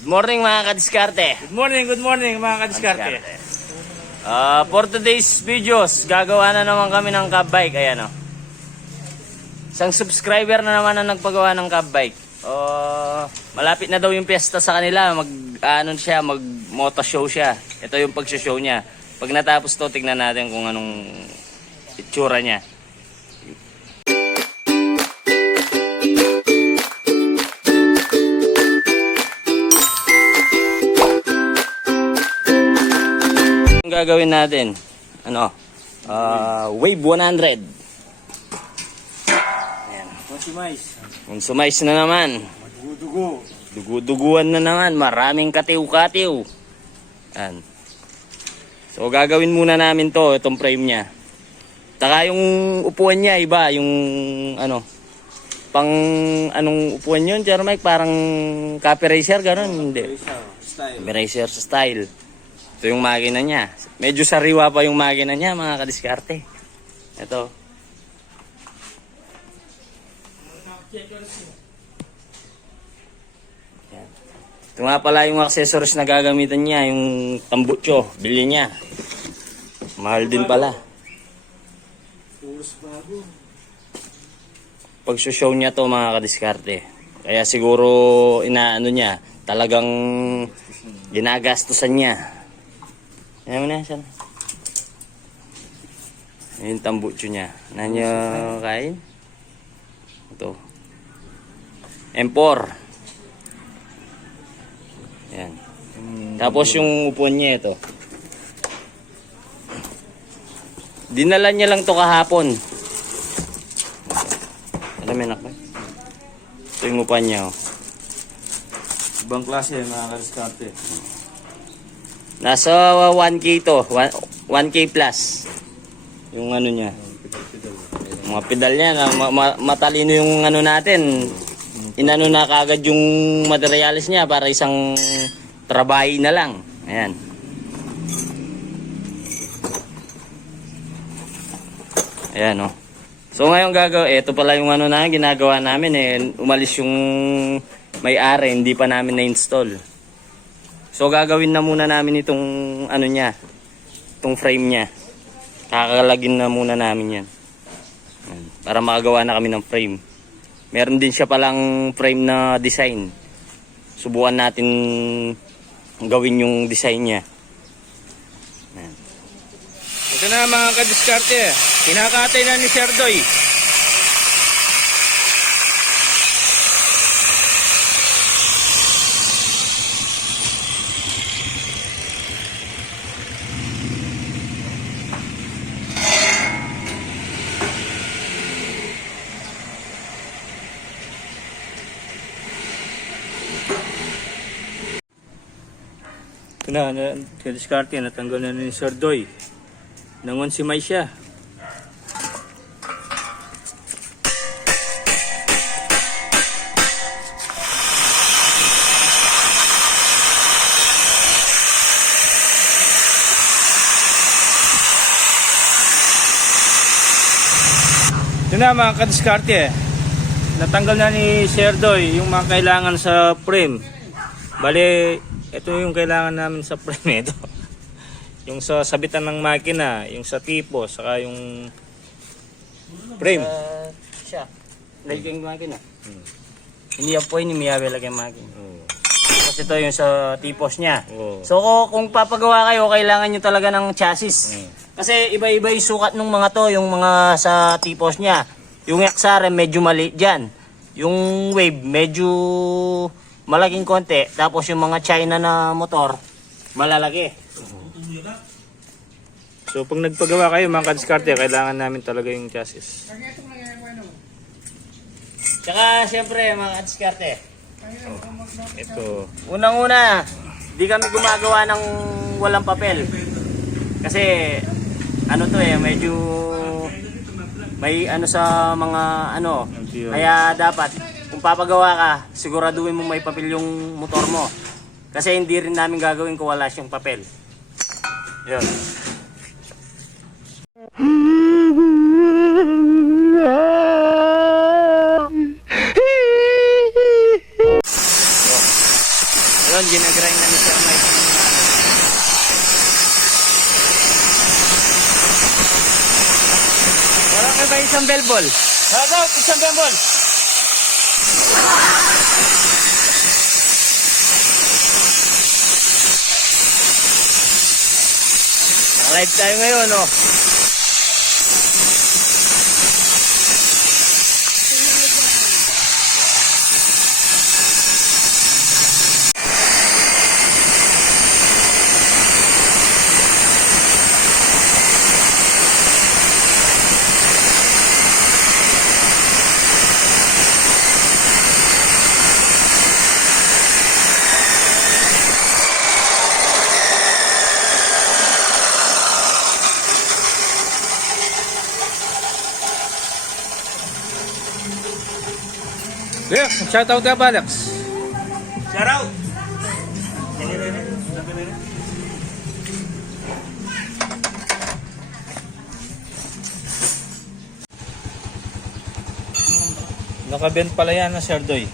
Good morning mga kadiskarte. Good morning, good morning mga kadiskarte. Ah, for today's videos, gagawa na naman kami ng cab bike. Ayan o. Isang subscriber na naman ang nagpagawa ng cab bike. Oh, malapit na daw yung piyesta sa kanila. Mag, ano siya, mag moto show siya. Ito yung pag-show niya. Pag natapos to, tignan natin kung anong itsura niya. Gagawin natin, ano, ah, Wave 100. Ayan. Consumize. Consumize na naman. Dugu-duguan na naman. Maraming katiw-katiw. Ayan. So, gagawin muna namin to, itong frame niya. Taka yung upuan niya, iba. Yung, ano, pang, anong upuan yun, Mike? Parang copy racer, gano'n? Hindi. Style. Copy racer style. Ito yung makina niya. Medyo sariwa pa yung makina niya, mga kadiskarte. Ito. Yan. Ito nga pala yung accessories na gagamitan niya, yung tambutso, bili niya. Mahal din pala. Pag show niya to mga kadiskarte. Kaya siguro inaano niya, talagang ginagastusan niya. Ayan mo na, sana. Ayan yung tambutso niya. Nanyo kain? Ito. M4. Ayan. Tapos yung upuan niya ito. Dinala niya lang to kahapon. Alam mo anak ba? Ito yung upuan niya. Oh. Ibang klase mga kadiskarte. Nasa 1K to. 1, 1K plus. Yung ano niya. Mga pedal niya. Na, ma- ma- matalino yung ano natin. Inano na kagad yung materialis niya para isang trabahi na lang. Ayan. Ayan oh. So ngayon gagawa, ito pala yung ano na ginagawa namin eh. Umalis yung may-ari, hindi pa namin na-install. So gagawin na muna namin itong ano niya, itong frame niya. Kakalagin na muna namin yan. Para makagawa na kami ng frame. Meron din siya palang frame na design. Subukan natin gawin yung design niya. Ito na mga kadiskarte. Kinakatay na ni Sir Doy. Na, na kadiskarte. Natanggal na ni Sir Doy. Nangon si May siya. Yun na mga kadiskarte. Natanggal na ni Sir Doy yung mga kailangan sa frame. Bale, ito yung kailangan namin sa frame ito. Yung sa sabitan ng makina, yung sa tipo, saka yung frame. Uh, siya. Lagyan yung makina. Hindi yan po yun, miyawe lagyan yung makina. Oh. Tapos ito yung sa tipos niya. Oh. So kung- papagawa kayo, kailangan nyo talaga ng chassis. Mm. Kasi iba-iba yung sukat ng mga to, yung mga sa tipos niya. Yung XR medyo maliit dyan. Yung wave medyo malaking konti. Tapos yung mga China na motor, malalaki. So pag nagpagawa kayo mga kadiskarte, kailangan namin talaga yung chassis. Tsaka siyempre mga diskarte. Ito. Unang-una, di kami gumagawa ng walang papel. Kasi ano to eh, medyo may ano sa mga ano. Kaya dapat kung papagawa ka, siguraduhin mo may papel yung motor mo. Kasi hindi rin namin gagawin kung wala siyang papel. Yun. Yun ginagrind na ni Sir Mike. Wala ka ba isang bellball? Shout out, isang bembol. Live tayo ngayon, oh. Yeah, shout out ka, Alex. Shout out. Nakabend pala yan na Sir Doy.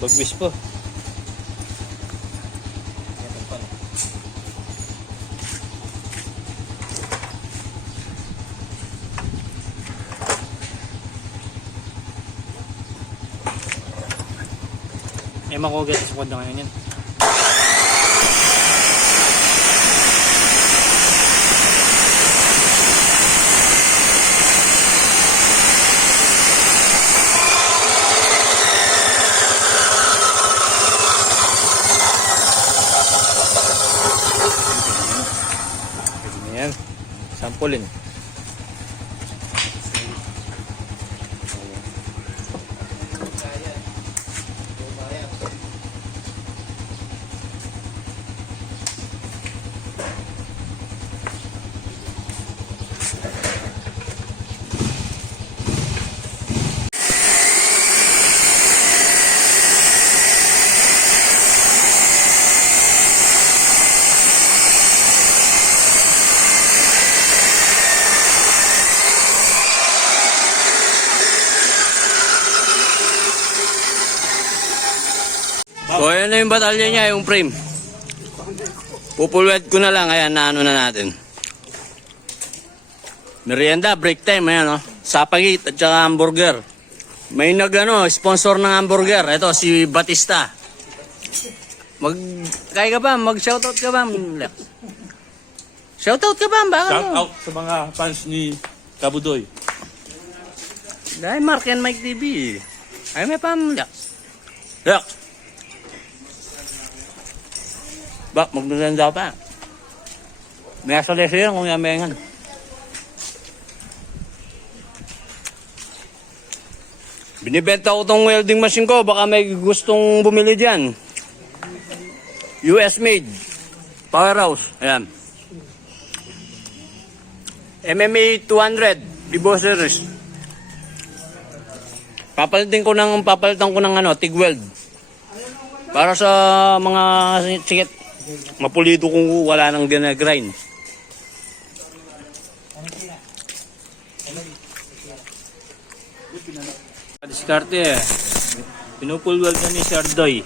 Bagwis po. Eh, makugat sa squad na ngayon yan. Ayan. Na yung batalya niya, yung frame. Pupulwet ko na lang, ayan, na ano na natin. Merienda, break time, ayan, oh. Sapagit at saka hamburger. May nag, ano, sponsor ng hamburger. Ito, si Batista. Mag, kaya ka ba? Mag-shoutout ka ba? Shoutout ka ba? Baka Shout mo. out sa mga fans ni Kabudoy. Dahil Mark and Mike TV. Ay, may pam, Lex. Lex. Ba, magdadanda pa. May asali siya kung yamengan. Binibenta ko tong welding machine ko. Baka may gustong bumili dyan. US made. Powerhouse. Ayan. MMA 200. Vivo series. Papalitin ko ng papalitan ko ng ano, TIG weld. Para sa mga sikit mapulido kung wala nang ginagrind. Diskarte eh. Pinupulwal na ni Sir Doy.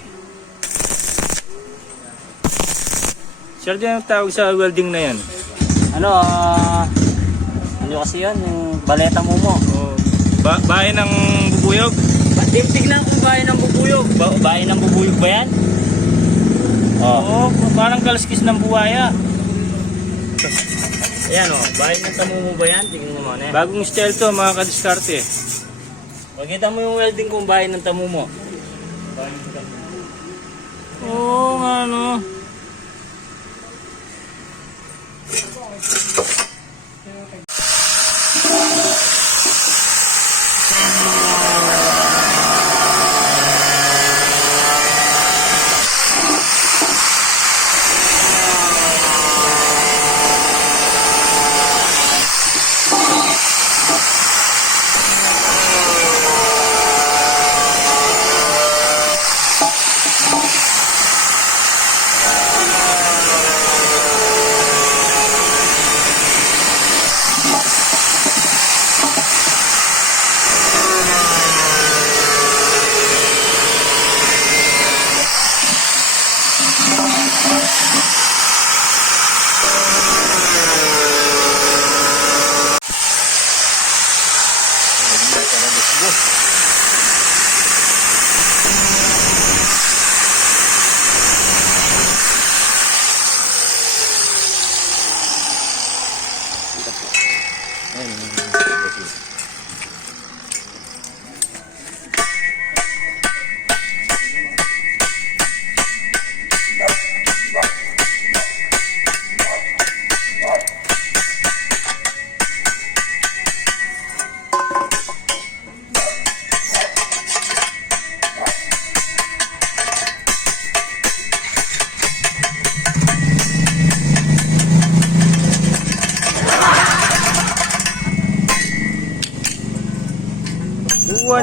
Sir Doy ang tawag sa welding na yan. Ano, ah, ano kasi yan, yung baleta mo mo. O, ba bahay ng bubuyog. Tignan kung kaya ng bubuyog. Ba bahay ng bubuyog ba yan? Oh. Oo, parang kaliskis ng buwaya. Ayan o, oh, bahay ng tamumo ba yan? Tingnan mo na yan. Bagong style to mga kadiskarte. Pagkita mo yung welding kung bahay ng tamumo. Oo, oh, ano. からですね。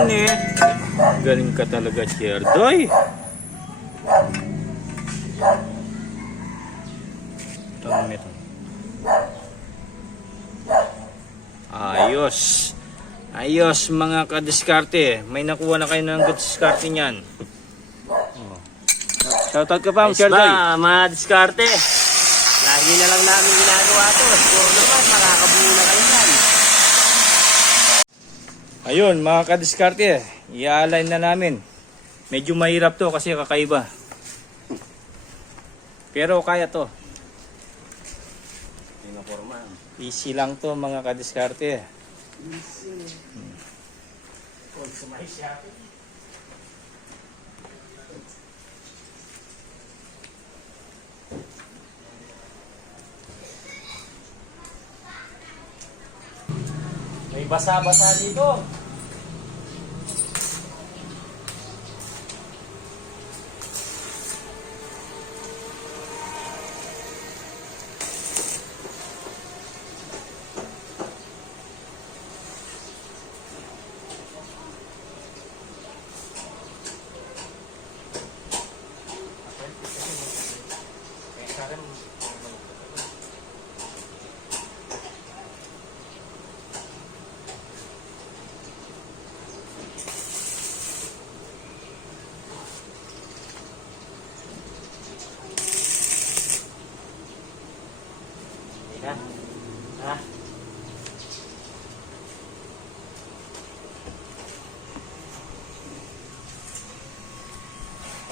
Buwan eh. Galing ka talaga, Sherdoy. Tama nito. Ayos. Ayos mga kadiskarte. May nakuha na kayo ng diskarte niyan. Oh. Shoutout ka pa, Ayos Sherdoy. ba, mga diskarte? Lagi na lang namin ginagawa to. Siguro naman, makakabuo na kayo yan. Ayun, mga kadiskarte, i-align na namin. Medyo mahirap to kasi kakaiba. Pero kaya to. Easy lang to mga kadiskarte. May basa-basa dito.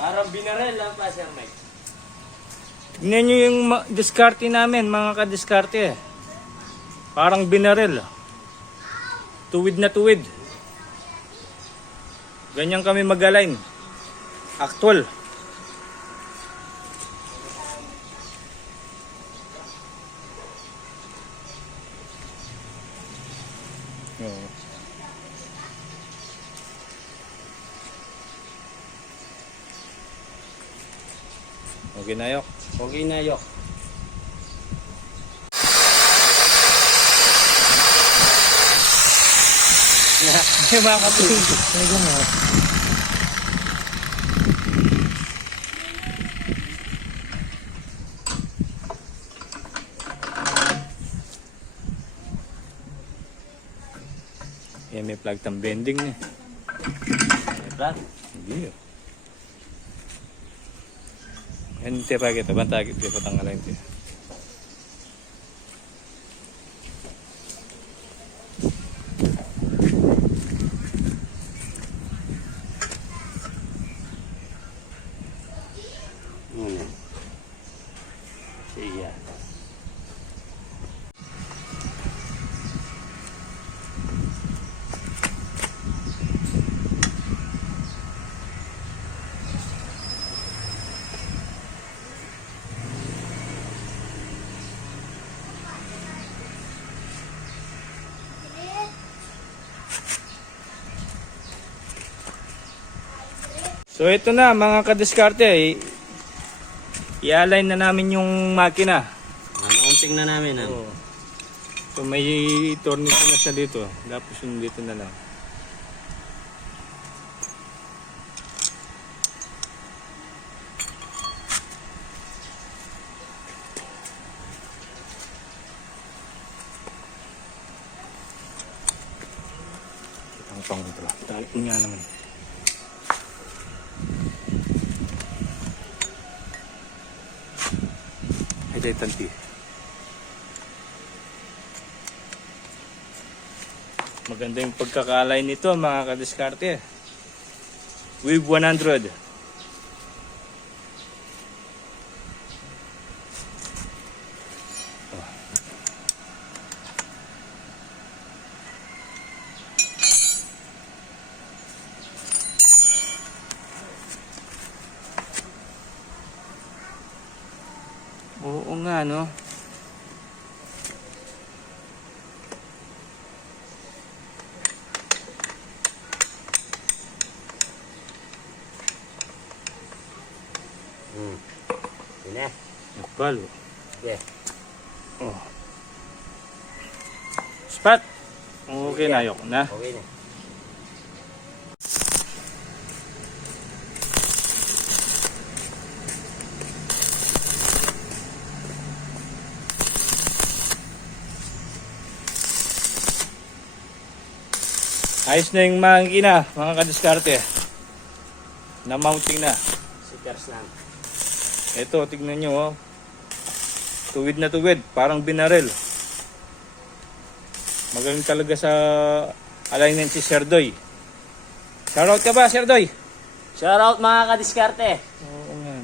Parang binarel lang pa, Sir Mike. Tingnan nyo yung diskarte namin, mga kadiskarte. Parang binarel. Tuwid na tuwid. Ganyan kami mag-align. Actual. Oo. Okay na yok. Okay na, Yok. Yung mga kapatid. Yan, may plug tang bending eh. May plan. Hindi yun. Yan, te pa kita. Banta kita patanggalan ito. Hmm. Sige. So ito na mga kadiskarte. I-align na namin yung makina. Ano na namin, ha? Oo. So may tornilyo na siya dito. Tapos yung dito na lang. Ang pang pala. Tali nga naman. Ay, dahil tanti. Maganda yung pagkakalay nito mga kadiskarte. Wave 100. No? Hmm. Yun na. Nagpalo. Yeah. Oh. Spot! Okay na, ayoko na. Okay na. Ayos na yung makina, mga kadiskarte. Na-mounting na. Stickers lang. Ito, tignan nyo, oh. Tuwid na tuwid, parang binarel. Magaling talaga sa alignment si Sir Doy. Shoutout ka ba, Sir Doy? Shoutout mga kadiskarte. Oo nga.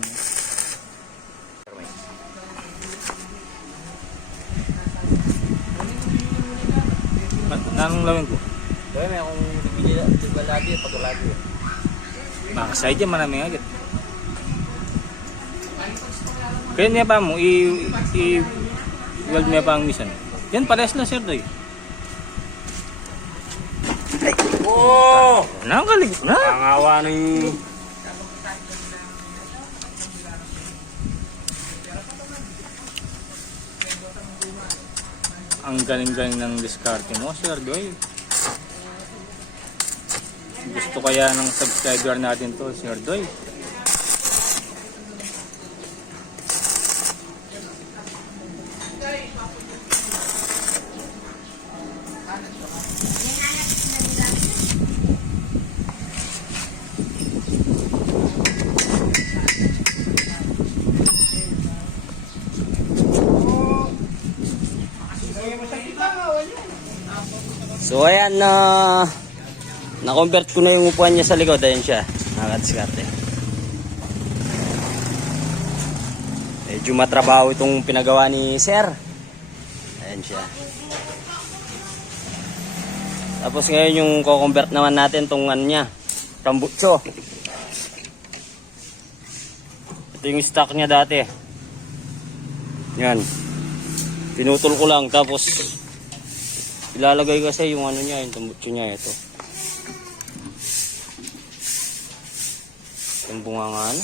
Nang lawin ko. Kaya may akong bibili ba lagi pag lagi. Makasay dyan, maraming agad. Kaya niya pa mo, i... i... Weld niya pa ang misan. Yan, pares na, Sir Doy. Oh! Nakakalig na. Ang awa ng Ang galing-galing ng diskarte mo, Sir Doy. Gusto kaya ng subscriber natin to, Sir Doy. So ayan na na-convert ko na yung upuan niya sa likod. Ayan siya. Nakadiskarte. Medyo matrabaho itong pinagawa ni Sir. Ayan siya. Tapos ngayon yung ko-convert naman natin tong ano niya. Tambutso. Ito yung stock niya dati. Yan. Pinutol ko lang tapos Ilalagay kasi yung ano niya, yung tambutso niya ito. Yung bunga nga ano.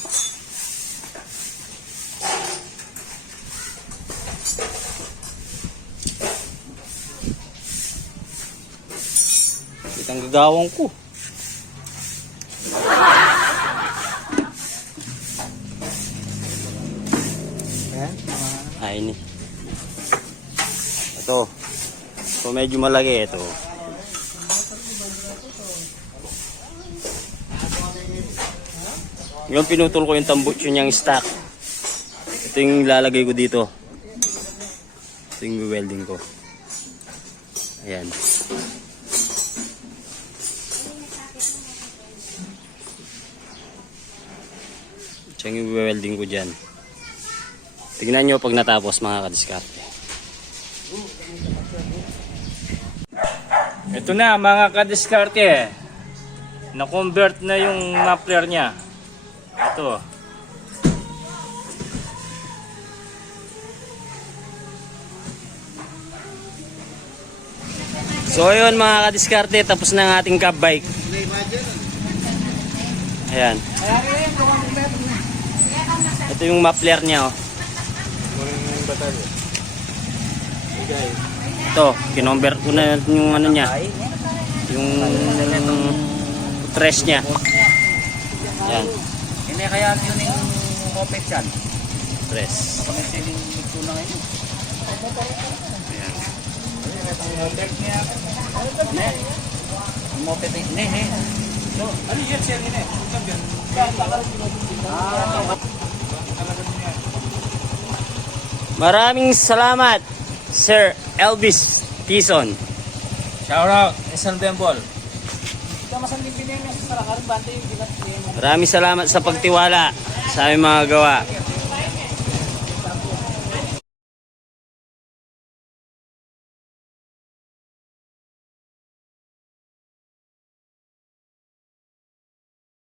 Itang gagawang ko. Ay ni. Ito. So medyo malaki ito. Yung pinutol ko yung tambutso niyang stock. Ito yung lalagay ko dito. Ito yung welding ko. Ayan. Ito yung welding ko dyan. Tignan nyo pag natapos mga kadiskarte. Ito na, mga kadiskarte. Na-convert na yung muffler niya. Ito. So yun mga kadiskarte, tapos na ang ating cab bike. Ayan. Ito yung muffler niya oh. Ito, kinomber ko na yung ano niya. Yung tres niya. Ayan, Hindi kaya yun yung moped yan. tres. Kami siling ito na ngayon. Ayan. Yung moped eh. Hindi, hindi. Maraming salamat, Sir Elvis Tison. Shoutout, Isang Temple. Maraming salamat sa pagtiwala sa aming mga gawa.